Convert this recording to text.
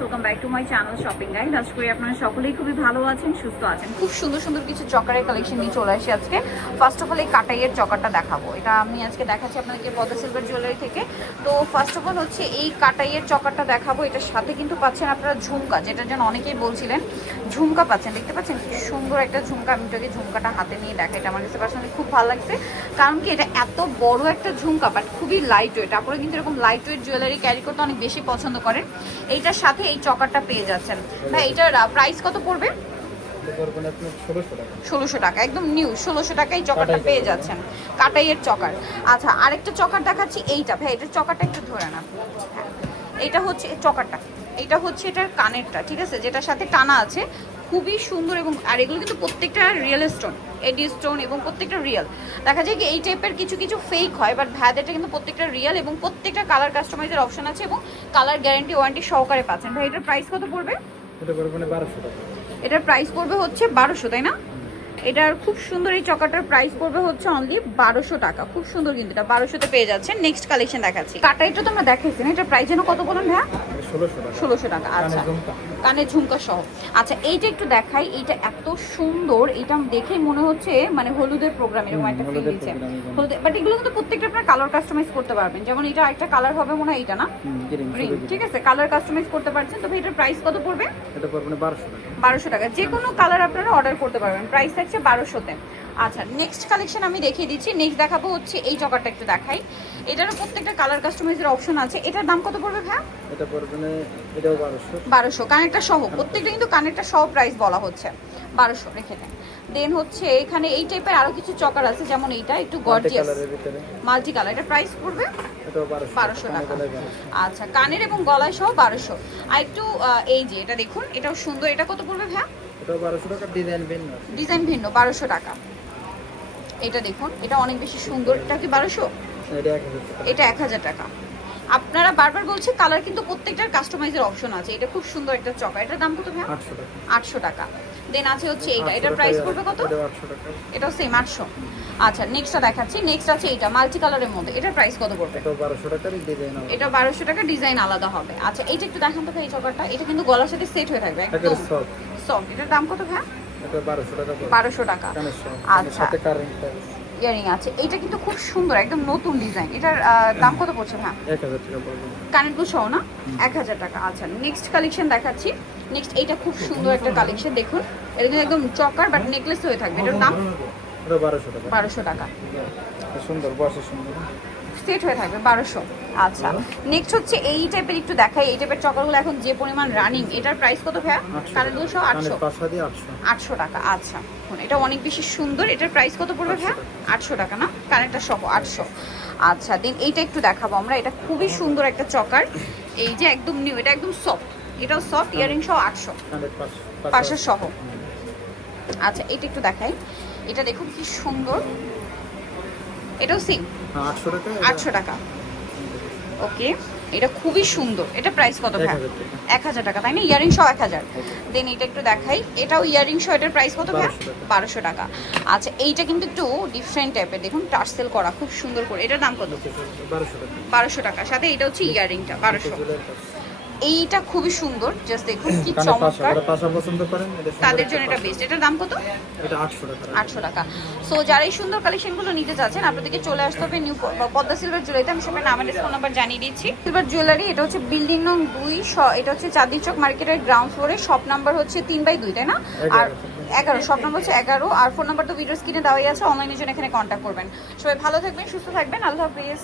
Welcome back to my channel shopping guide. আশা করি আপনারা সকলেই খুবই ভালো আছেন, সুস্থ আছেন। খুব সুন্দর সুন্দর কিছু চকারের কালেকশন নিয়ে চলে আসি আজকে। ফার্স্ট অফ অল এই কাটাইয়ের চকারটা দেখাবো। এটা আমি আজকে দেখাচ্ছি আপনাদেরকে পদ্মা সিলভার জুয়েলারি থেকে। তো ফার্স্ট অফ অল হচ্ছে এই কাটাইয়ের চকারটা দেখাবো। এটার সাথে কিন্তু পাচ্ছেন আপনারা ঝুমকা, যেটার জন্য অনেকেই বলছিলেন। ঝুমকা পাচ্ছেন, দেখতে পাচ্ছেন কি সুন্দর একটা ঝুমকা। আমি যদি ঝুমকাটা হাতে নিয়ে দেখাই, এটা আমার কাছে পার্সোনালি খুব ভালো লাগছে, কারণ কি এটা এত বড় একটা ঝুমকা বাট খুবই লাইট ওয়েট। আপনারা কিন্তু এরকম লাইট ওয়েট জুয়েলারি ক্যারি করতে অনেক বেশি পছন্দ করেন। এইটার সাথে এই চকারটা পেয়ে যাচ্ছেন। ভাই এটার প্রাইস কত পড়বে? 1600 টাকা, একদম নিউ 1600 টাকায় চকারটা পেয়ে যাচ্ছেন, কাটাইয়ের চকার। আচ্ছা, আরেকটা চকার দেখাচ্ছি। এইটা ভাই, এটার চকারটা একটু ধরে না। হ্যাঁ, এইটা হচ্ছে চকারটা, এটা হচ্ছে এটার কানেরটা, ঠিক আছে, যেটার সাথে টানা আছে, খুবই সুন্দর। এবং আর এগুলো কিন্তু প্রত্যেকটা রিয়েল স্টোন, এডি স্টোন, এবং প্রত্যেকটা রিয়েল। দেখা যায় কি এই টাইপের কিছু কিছু ফেক হয়, বাট ভ্যাদেটা কিন্তু প্রত্যেকটা রিয়েল, এবং প্রত্যেকটা কালার কাস্টমাইজের অপশন আছে, এবং কালার গ্যারান্টি ওয়ারেন্টি সহকারে পাচ্ছেন। ভাই এটার প্রাইস কত পড়বে? এটা পড়বে 1200 টাকা। এটার প্রাইস পড়বে হচ্ছে 1200, তাই না? এটার খুব সুন্দর এই চকাটার প্রাইস পড়বে হচ্ছে অনলি 1200 টাকা। খুব সুন্দর, কিন্তু এটা 1200-তে পেয়ে যাচ্ছেন। নেক্সট কালেকশন দেখাচ্ছি। কাটাইটা তো আমরা দেখাইছি না, এটার প্রাইস যেন কত বলেন ভাইয়া? 1600 টাকা। আচ্ছা, কানের ঝুমকা সহ। আচ্ছা, এইটা একটু দেখাই। এইটা এত সুন্দর, এটা দেখে মনে হচ্ছে মানে হলুদের প্রোগ্রাম এরকম একটা ফিল দিচ্ছে। হলুদ, বাট এগুলো কিন্তু প্রত্যেকটা আপনার কালার কাস্টমাইজ করতে পারবেন। যেমন এটা একটা কালার হবে মনে হয়, এটা না গ্রিন, ঠিক আছে, কালার কাস্টমাইজ করতে পারছেন। তবে এটার প্রাইস কত পড়বে? এটা পড়বে 1200 টাকা। 1200 টাকা, যে কোনো কালার আপনারা অর্ডার করতে পারবেন। প্রাইস থাকছে 1200-তে। আচ্ছা, নেক্সট কালেকশন আমি দেখিয়ে দিচ্ছি। নেক্সট দেখাবো হচ্ছে এই চকারটা, একটু দেখাই। এটারও প্রত্যেকটা কালার কাস্টমাইজের অপশন আছে। এটার দাম কত পড়বে ভাই? এটা পড়বে এটাও 1200। 1200, কানেরটা সহ, প্রত্যেকটা কিন্তু কানেরটা সহ প্রাইস বলা হচ্ছে 1200 রেখে দেন। দেন হচ্ছে এখানে এই টাইপের আরো কিছু চকার আছে, যেমন এইটা একটু গর্জিয়াস মাল্টি কালার। এটা প্রাইস পড়বে এটাও 1200 টাকা। আচ্ছা, কানের এবং গলায় সহ 1200। আর একটু এই যে এটা দেখুন, এটাও সুন্দর। এটা কত পড়বে ভাই? এটাও 1200 টাকা, ডিজাইন ভিন্ন। ডিজাইন ভিন্ন, 1200 টাকা। এটা দেখুন, এটা অনেক বেশি সুন্দর। এটা কি 1200? এটা 1000 টাকা। আপনারা বারবার বলছে কালার কিন্তু প্রত্যেকটার কাস্টমাইজের অপশন আছে। এটা খুব সুন্দর একটা চকা। এটার দাম কত ভাই? 800 টাকা। 800 টাকা। দেন আছে হচ্ছে এইটা, এটার প্রাইস পড়বে কত? এটাও 800 টাকা। এটাও সেম 800। আচ্ছা, নেক্সটটা দেখাচ্ছি। নেক্সট আছে এইটা মাল্টি কালারের মধ্যে। এটার প্রাইস কত পড়বে? এটাও 1200 টাকার, ডিজাইন আলাদা। এটা 1200 টাকা, ডিজাইন আলাদা হবে। আচ্ছা, এইটা একটু দেখান তো ভাই, এই চকারটা। এটা কিন্তু গলার সাথে সেট হয়ে থাকবে একদম সফট। এটার দাম কত ভাই? এটা 1200 টাকা। 1200 টাকা। আচ্ছা, সাথে কারেন্ট ইয়ারিং আছে। এইটা কিন্তু খুব সুন্দর, একদম নতুন ডিজাইন। এটার দাম কত পড়ছে ভাই? 1000 টাকা পড়বে। কানেরগুলো সহ না? 1000 টাকা। আচ্ছা, নেক্সট কালেকশন দেখাচ্ছি। নেক্সট এইটা খুব সুন্দর একটা কালেকশন, দেখুন। এটা কিন্তু একদম চকার বাট নেকলেস হয়ে থাকবে। এটার দাম? এটা 1200 টাকা। 1200 টাকা। সুন্দর, বসে সুন্দর, সেট হয়ে থাকবে 1200। আচ্ছা, নেক্সট হচ্ছে এই টাইপের একটু দেখাই। এই টাইপের চকারগুলো এখন যে পরিমাণ রানিং। এটার প্রাইস কত ভাইয়া? কানেরগুলো সহ 800। 800 টাকা। আচ্ছা, এটা অনেক বেশি সুন্দর। এটার প্রাইস কত পড়বে ভাইয়া? 800 টাকা না, কানেরটা সহ 800। আচ্ছা, দেন এইটা একটু দেখাবো আমরা। এটা খুবই সুন্দর একটা চকার, এই যে একদম নিউ, এটা একদম সফট। এটাও সফট, ইয়ারিং সহ 800, পাশে সহ। আচ্ছা, এটা একটু দেখাই। এটা দেখুন কি সুন্দর, এটাও সেম 800 টাকা। ওকে, এটা খুবই সুন্দর। এটা প্রাইস কত ভাই? 1000 টাকা, তাই না? ইয়ারিং সহ 1000। দেন এটা একটু দেখাই। এটাও ইয়ারিং সহ, এটার প্রাইস কত ভাই? 1200 টাকা। আচ্ছা, এইটা কিন্তু একটু ডিফারেন্ট টাইপের, দেখুন টার্সেল করা খুব সুন্দর করে। এটার দাম কত? 1200 টাকা। সাথে এটা হচ্ছে ইয়ারিংটা 1200। এইটা খুবই সুন্দর, জাস্ট দেখুন কি চমৎকার, তাদের জন্য এটা বেস্ট। এটার দাম কত? এটা 800 টাকা। 800 টাকা। সো যারা এই সুন্দর কালেকশনগুলো নিতে চাচ্ছেন, আপনাদেরকে চলে আসতে হবে নিউ পদ্মা সিলভার জুয়েলারিতে। আমি সবার নাম আর ফোন নাম্বার জানিয়ে দিচ্ছি। সিলভার জুয়েলারি, এটা হচ্ছে বিল্ডিং নং 2, এটা হচ্ছে চাঁদনি চক মার্কেটের গ্রাউন্ড ফ্লোরে। শপ নাম্বার হচ্ছে 3/2, তাই না? আর 11, শপ নাম্বার হচ্ছে 11। আর ফোন নাম্বার তো ভিডিও স্ক্রিনে দেওয়াই আছে। অনলাইনের জন্য এখানে কন্ট্যাক্ট করবেন। সবাই ভালো থাকবেন, সুস্থ থাকবেন। আল্লাহ হাফেজ।